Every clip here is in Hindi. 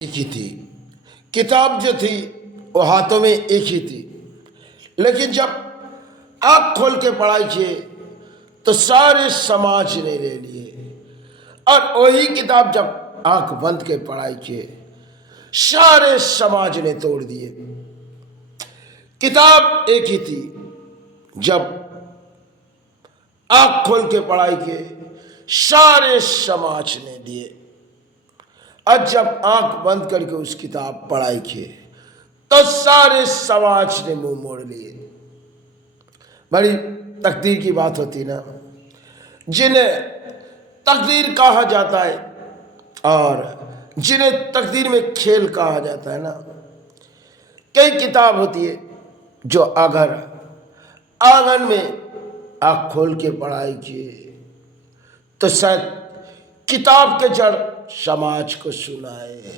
एक ही थी। किताब जो थी वो हाथों में एक ही थी, लेकिन जब आँख खोल के पढ़ाई किए तो सारे समाज ने ले लिए, और वही किताब जब आँख बंद के पढ़ाई किए सारे समाज ने तोड़ दिए। किताब एक ही थी, जब आँख खोल के पढ़ाई किए सारे समाज ने लिए, और जब आंख बंद करके उस किताब पढ़ाई किए तो सारे समाज ने मुंह मोड़ लिए। बड़ी तकदीर की बात होती ना, जिन्हें तकदीर कहा जाता है और जिन्हें तकदीर में खेल कहा जाता है ना। कई किताब होती है जो अगर आंगन में आँख खोल के पढ़ाई किए तो शायद किताब के जड़ समाज को सुनाए।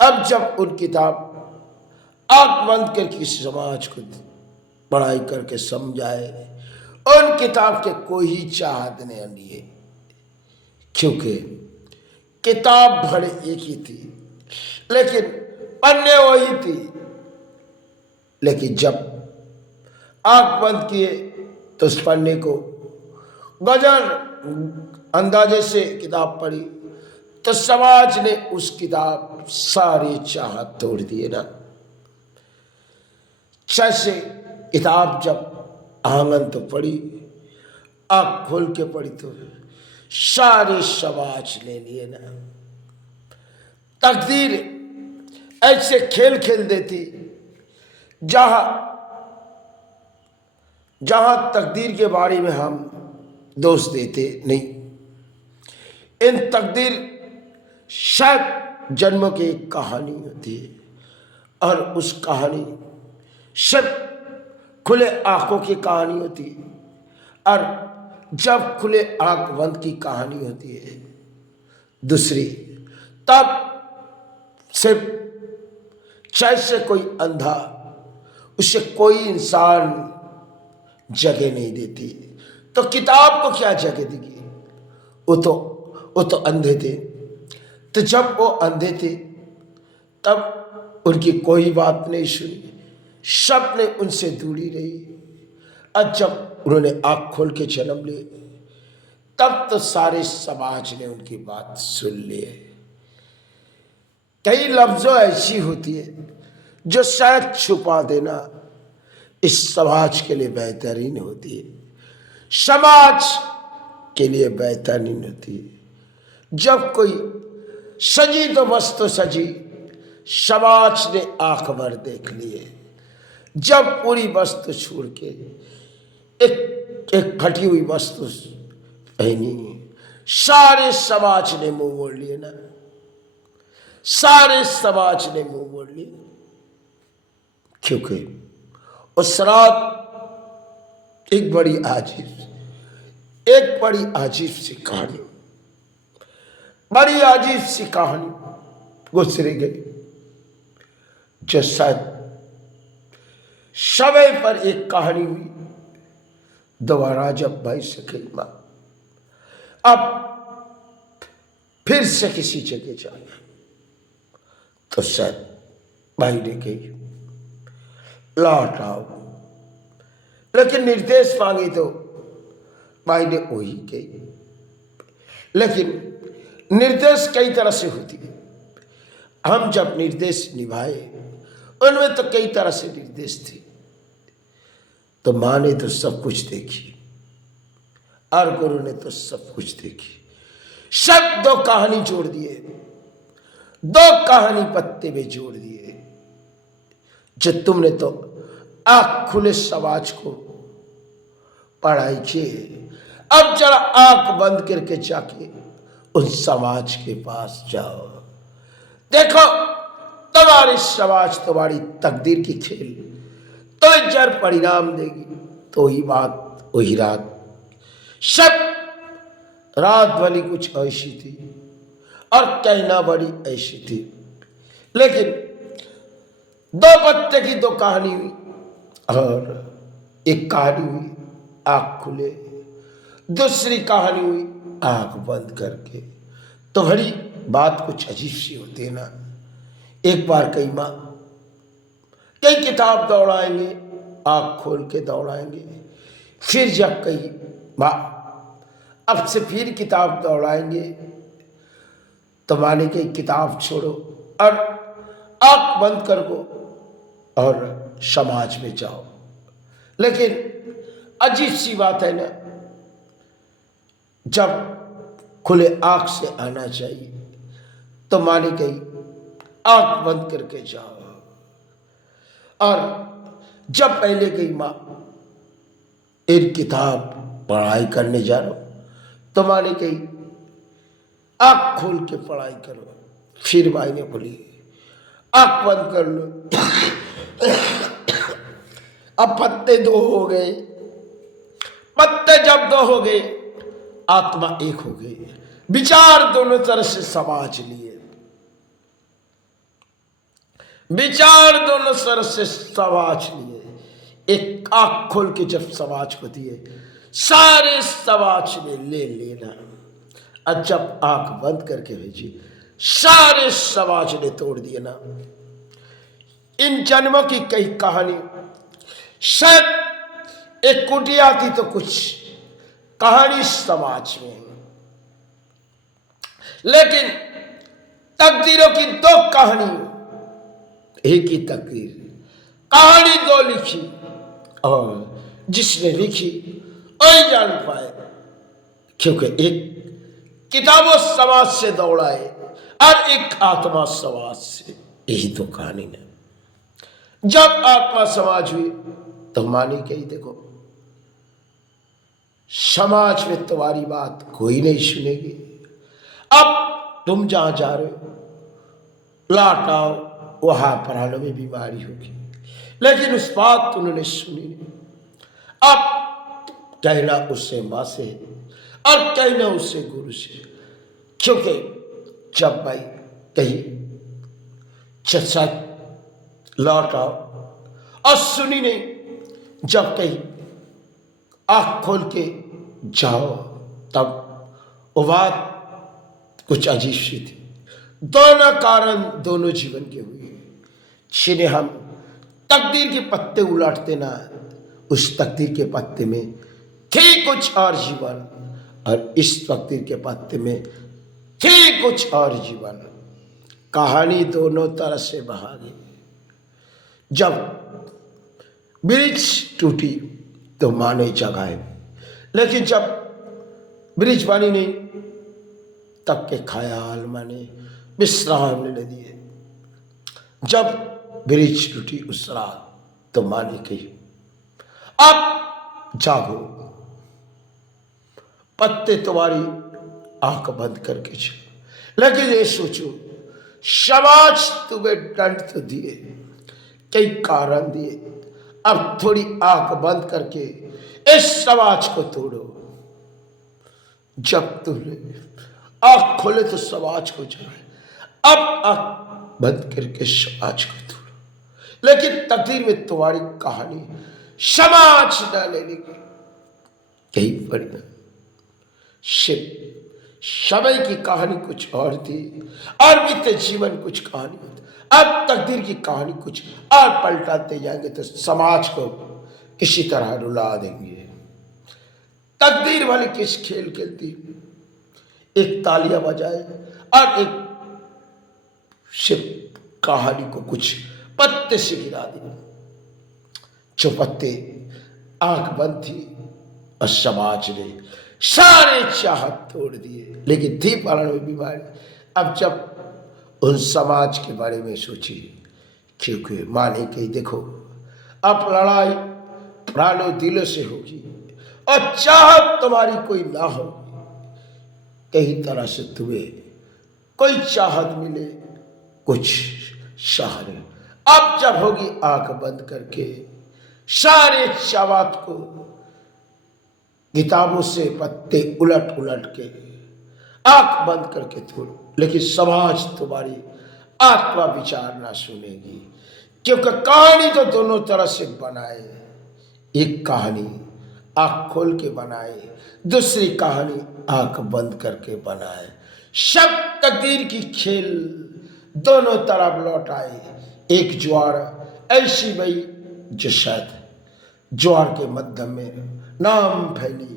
अब जब उन किताब आंख बंद करके समाज को पढ़ाई करके समझाए, उन किताब के कोई ही चाहत नहीं लिए, क्योंकि किताब भले एक ही थी लेकिन पन्ने वही थी। लेकिन जब आंख बंद किए तो उस पन्ने को गजर अंदाजे से किताब पढ़ी तो समाज ने उस किताब सारी चाहत तोड़ दिए ना। जैसे किताब जब आंगन तो पढ़ी, आँख खोल के पढ़ी तो सारे समाज ने लिए ना। तकदीर ऐसे खेल खेल देती जहां जहां तकदीर के बारे में हम दोष देते नहीं। इन तकदीर शायद जन्मों की एक कहानी होती है, और उस कहानी सब खुले आंखों की कहानी होती है, और जब खुले आंख बंद की कहानी होती है दूसरी, तब सिर्फ जैसे कोई अंधा उसे कोई इंसान जगह नहीं देती, तो किताब को क्या जगह देगी? वो तो अंधे थे, तो जब वो अंधे थे तब उनकी कोई बात नहीं सुनी, सब ने उनसे दूरी रही। और जब उन्होंने आँख खोल के जन्म लिए तब तो सारे समाज ने उनकी बात सुन ली। कई लफ्जों ऐसी होती है जो शायद छुपा देना इस समाज के लिए बेहतरीन होती है, समाज के लिए बेहतरीन होती है। जब कोई सजी तो बस तो सजी, समाज ने आंख भर देख लिए। जब पूरी वस्तु छोड़ के एक फटी हुई वस्तु पहनी, सारे समाज ने मुंह मोड़ लिए ना। सारे समाज ने मुंह मोड़ लिए, क्योंकि उस रात एक बड़ी अजीब सी कहानी, बड़ी अजीब सी कहानी गुजरी गई, जो शायद समय पर एक कहानी हुई। दोबारा जब भाई सके मां अब फिर से किसी जगह जाना, तो शायद भाई ने कही लौट आओ, लेकिन निर्देश मांगे तो भाई ने वही कही। लेकिन निर्देश कई तरह से होती है, हम जब निर्देश निभाए उनमें तो कई तरह से निर्देश थे। तो माँ ने तो सब कुछ देखी और गुरु ने तो सब कुछ देखी, सब दो कहानी जोड़ दिए, दो कहानी पत्ते में जोड़ दिए। जो तुमने तो आंख खुले समाज को पढ़ाई किए, अब जरा आंख बंद करके जाके उन समाज के पास जाओ, देखो तुम्हारी समाज तुम्हारी तकदीर की खेल तो जर परिणाम देगी। तो ही बात वही रात, सब रात वाली कुछ ऐसी थी और कहना बड़ी ऐसी थी, लेकिन दो पत्ते की दो कहानी हुई, और एक कहानी हुई आंख खुले, दूसरी कहानी हुई आंख बंद करके। तो बड़ी बात कुछ अजीब सी होती है ना। एक बार कई माँ कई किताब दौड़ाएंगे, आँख खोल के दौड़ाएंगे। फिर जब कई माँ अब से फिर किताब दौड़ाएंगे तो माने की किताब छोड़ो और आँख बंद कर दो और समाज में जाओ। लेकिन अजीब सी बात है ना, जब खुले आँख से आना चाहिए तो माने गई आँख बंद करके जाओ। और जब पहले गई माँ एक किताब पढ़ाई करने जा रहा हूं तो माने गई आँख खोल के पढ़ाई करो। फिर माई ने बोली आँख बंद कर लो। अब पत्ते दो हो गए, पत्ते जब दो हो गए आत्मा एक हो गई, विचार दोनों तरफ से समझ लिए, विचार दोनों तरफ से समझ लिए। एक आंख खोल के जब समाज को दिए सारे समाज ने ले लेना, और जब आंख बंद करके भेजी सारे समाज ने तोड़ दिए ना। इन जन्मों की कई कहानी शायद एक कुटिया थी तो कुछ कहानी समाज में, लेकिन तकदीरों की दो कहानी, एक ही तकदीर, कहानी दो लिखी और जिसने लिखी वही जान पाए, क्योंकि एक किताबों समाज से दौड़ाए और एक आत्मा समाज से। यही तो कहानी है। जब आत्मा समाज हुई तो मानी कही देखो समाज में तुम्हारी बात कोई नहीं सुनेगी, अब तुम जहां जा रहे हो लौट आओ, वहां प्राणों में बीमारी होगी। लेकिन उस बात उन्होंने सुनी नहीं। अब कहना उससे मां से और कहना उससे गुरु से, क्योंकि जब भाई कही चचा लौट आओ और सुनी नहीं, जब कही आँख खोल के जाओ तब वो बात कुछ अजीब सी थी। दोनों कारण दोनों जीवन के हुए, जिन्हें हम तकदीर के पत्ते उलटते ना, उस तकदीर के पत्ते में थे कुछ और जीवन और इस तकदीर के पत्ते में थे कुछ और जीवन। कहानी दोनों तरह से बहा गई। जब ब्रिज टूटी तो माने जगाए, लेकिन जब ब्रिज बनी नहीं तब के ख्याल माने विश्राम लेने दिए। जब ब्रिज टूटी उस रात तो माने कही अब जागो, पत्ते तुम्हारी आंख बंद करके चलो। लेकिन ये सोचो समाज तुम्हें दंड तो दिए, कई कारण दिए, अब थोड़ी आंख बंद करके इस समाज को तोड़ो। जब तुमने आंख खोले तो समाज को जाए, अब आंख बंद करके समाज को तोड़ो। लेकिन तकदीर में तुम्हारी कहानी समाज न लेने की कहीं पर न, समय की कहानी कुछ और थी और बीते जीवन कुछ कहानी होती। अब तकदीर की कहानी कुछ और पलटाते जाएंगे तो समाज को किसी तरह रुला देंगे। तकदीर वाले किस खेल खेलती, एक तालियां बजाए और एक सिर्फ कहानी को कुछ पत्ते से गिरा दिए। जो पत्ते आंख बंद थी और समाज ने सारे चाहत तोड़ दिए, लेकिन थी पालन में बीमारी। अब जब उन समाज के बारे में सोची, क्योंकि माने कही देखो अब लड़ाई प्राणों दिलों से होगी और चाहत तुम्हारी कोई ना हो, कई तरह से तुम्हें कोई चाहत मिले कुछ सहारे। अब जब होगी आंख बंद करके सारे चाहत को किताबों से पत्ते उलट उलट के आंख बंद करके छोड़ो। लेकिन समाज तुम्हारी आत्मा विचार ना सुनेगी, क्योंकि कहानी तो दोनों तरह से बनाए। एक कहानी आंख खोल के बनाए, दूसरी कहानी आंख बंद करके बनाए। सब तकदीर की खेल दोनों तरफ लौट आए। एक ज्वार ऐसी बही जो शायद ज्वार के मध्य में नाम फैली,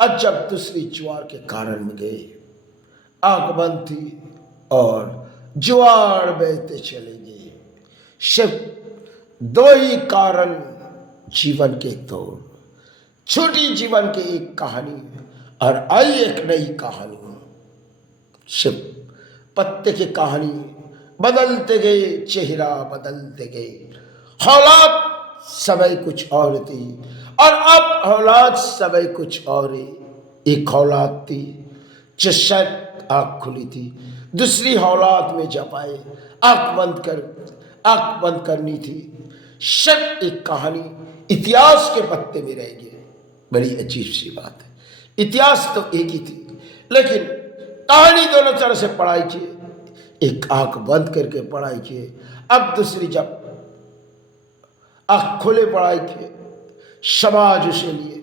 और जब दूसरी ज्वार के कारण में गए, आंख बंद थी और ज्वार बहते चले गए। सिर्फ दो ही कारण जीवन के, दो छोटी जीवन की एक कहानी और आई एक नई कहानी। सिर्फ पत्ते की कहानी बदलते गए, चेहरा बदलते गए, हालात समय कुछ और थी और अब औलाद समय कुछ और। एक औलाद थी जो शायद आँख खुली थी, दूसरी औलाद में जब आए आँख बंद करनी थी। शायद एक कहानी इतिहास के पत्ते में रह गई। बड़ी अजीब सी बात है, इतिहास तो एक ही थी लेकिन कहानी दोनों तरह से पढ़ाई की। एक आंख बंद करके पढ़ाई की, अब दूसरी जब आंख खोले पढ़ाई की। समाज उसे लिए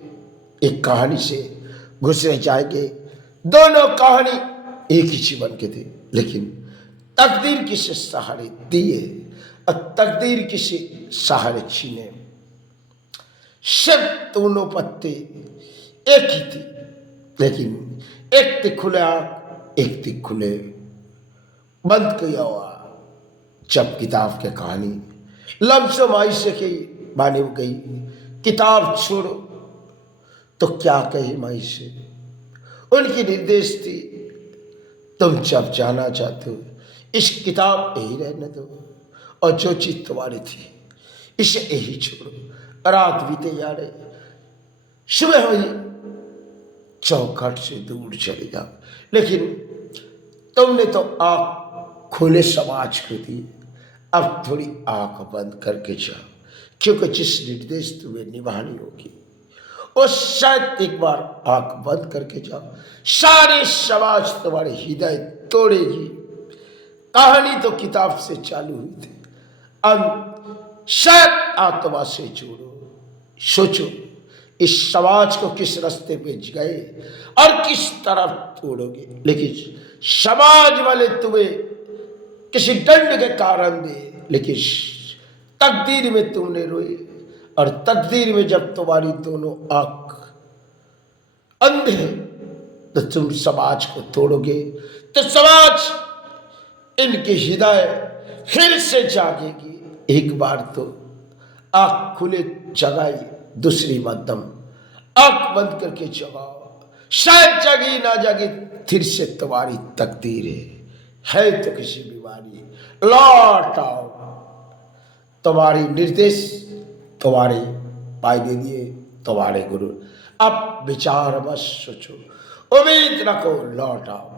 एक कहानी से घुसरे जाएंगे। दोनों कहानी एक ही जीवन के थे, लेकिन तकदीर किसे सहारे दिए और तकदीर किसे सहारे छीने। सिर्फ दोनों पत्ते एक ही थी, लेकिन एक थी खुले आंख, एक थी खुले बंद किया हुआ। जब किताब की कहानी लम्सो माई से की माने गई, किताब छोड़ो तो क्या कहे माई से। उनकी निर्देश थी, तुम जब जाना चाहते हो इस किताब यही रहने दो, और जो चीज तुम्हारी थी इसे यही छोड़ो। रात बीते जा रहे, सुबह हुई, चौखट से दूर चले जाओ। लेकिन तुमने तो आंख खोले समाज को दी, अब थोड़ी आंख बंद करके जाओ, क्योंकि जिस निर्देश तुम्हें निभानी होगी वो शायद एक बार आंख बंद करके जाओ, सारे समाज तुम्हारे हृदय तोड़ेगी। कहानी तो किताब से चालू हुई थी, अब शायद आत्मा से जोड़ो। सोचो इस समाज को किस रास्ते पे गए और किस तरफ तोड़ोगे। लेकिन समाज वाले तुम्हें किसी दंड के कारण दे, लेकिन तकदीर में तुमने रोए, और तकदीर में जब तुम्हारी दोनों आंख अंधे तो तुम समाज को तोड़ोगे, तो समाज इनके हृदय फिर से जागेगी। एक बार तो आंख खुले जगाई, दूसरी मध्यम आंख बंद करके जगाओ, शायद जगी ना जगी फिर से तुम्हारी तकदीर है तो किसी बीमारी। लौट आओ, तुम्हारी निर्देश तुम्हारे पाई दे दिए तुम्हारे गुरु। अब विचार मत सोचो, उम्मीद रखो, लौट आओ।